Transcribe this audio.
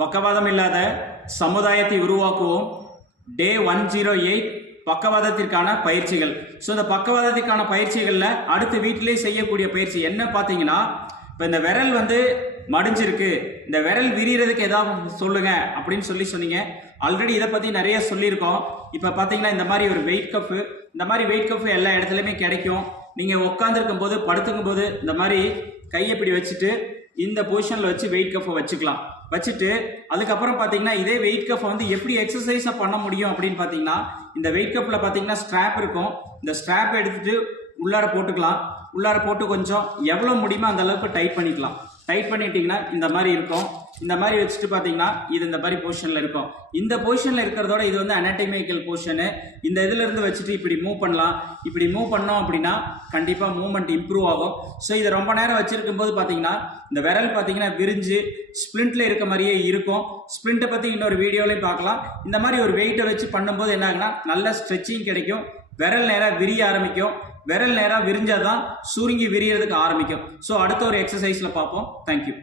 பக்கவாதம் இல்லாத சமுதாயத்தை உருவாக்குவோம். டே ஒன் ஜீரோ எயிட் பக்கவாதத்திற்கான பயிற்சிகள். ஸோ இந்த பக்கவாதத்திற்கான பயிற்சிகளில் அடுத்து வீட்டிலே செய்யக்கூடிய பயிற்சி என்ன பார்த்தீங்கன்னா இப்போ இந்த விரல் வந்து மடிஞ்சிருக்கு. இந்த விரல் விரிகிறதுக்கு ஏதாவது சொல்லுங்க அப்படின்னு சொல்லி சொன்னீங்க. ஆல்ரெடி இதை பற்றி நிறைய சொல்லியிருக்கோம். இப்போ பார்த்தீங்கன்னா இந்த மாதிரி ஒரு வெயிட் கப்பு இந்த மாதிரி வெயிட் கப்பு எல்லா இடத்துலையுமே கிடைக்கும். நீங்கள் உட்காந்துருக்கும் போது படுத்துக்கும் போது இந்த மாதிரி கையை இப்படி வச்சுட்டு இந்த பொசிஷனில் வச்சு வெயிட் கஃபை வச்சுக்கலாம். வச்சுட்டு அதுக்கப்புறம் பார்த்தீங்கன்னா இதே வெயிட் கப்பை வந்து எப்படி எக்ஸசைஸை பண்ண முடியும் அப்படின்னு பார்த்தீங்கன்னா இந்த வெயிட் கப்பில் பார்த்தீங்கன்னா ஸ்ட்ராப் இருக்கும். இந்த ஸ்ட்ராப் எடுத்துட்டு உள்ளார போட்டுக்கலாம். உள்ளார போட்டு கொஞ்சம் எவ்வளோ முடியுமோ அந்த அளவுக்கு டைட் பண்ணிக்கலாம். டைட் பண்ணிட்டீங்கன்னா இந்த மாதிரி இருக்கும். இந்த மாதிரி வச்சுட்டு பார்த்தீங்கன்னா இது இந்த மாதிரி பொசிஷனில் இருக்கும். இந்த பொசிஷனில் இருக்கிறதோட இது வந்து அனாட்டமிக்கல் பொசிஷனு இந்த இதிலிருந்து வச்சுட்டு இப்படி மூவ் பண்ணலாம். இப்படி மூவ் பண்ணோம் அப்படின்னா கண்டிப்பாக மூவ்மெண்ட் இம்ப்ரூவ் ஆகும். ஸோ இதை ரொம்ப நேரம் வச்சுருக்கும் போது பார்த்தீங்கன்னா இந்த விரல் பார்த்தீங்கன்னா விரிஞ்சு ஸ்ப்ளிண்ட்டில் இருக்க மாதிரியே இருக்கும். ஸ்ப்ளிண்ட்டை பற்றி இன்னொரு வீடியோலையும் பார்க்கலாம் இந்த மாதிரி ஒரு வெயிட்டை வச்சு பண்ணும்போது என்ன ஆகுனா நல்ல ஸ்ட்ரெச்சிங் கிடைக்கும். விரல் நேராக விரிய ஆரம்பிக்கும். விரல் நேராக விரிஞ்சால் தான் சுருங்கி விரியறதுக்கு ஆரம்பிக்கும். ஸோ அடுத்த ஒரு எக்ஸசைஸில் பார்ப்போம். தேங்க்யூ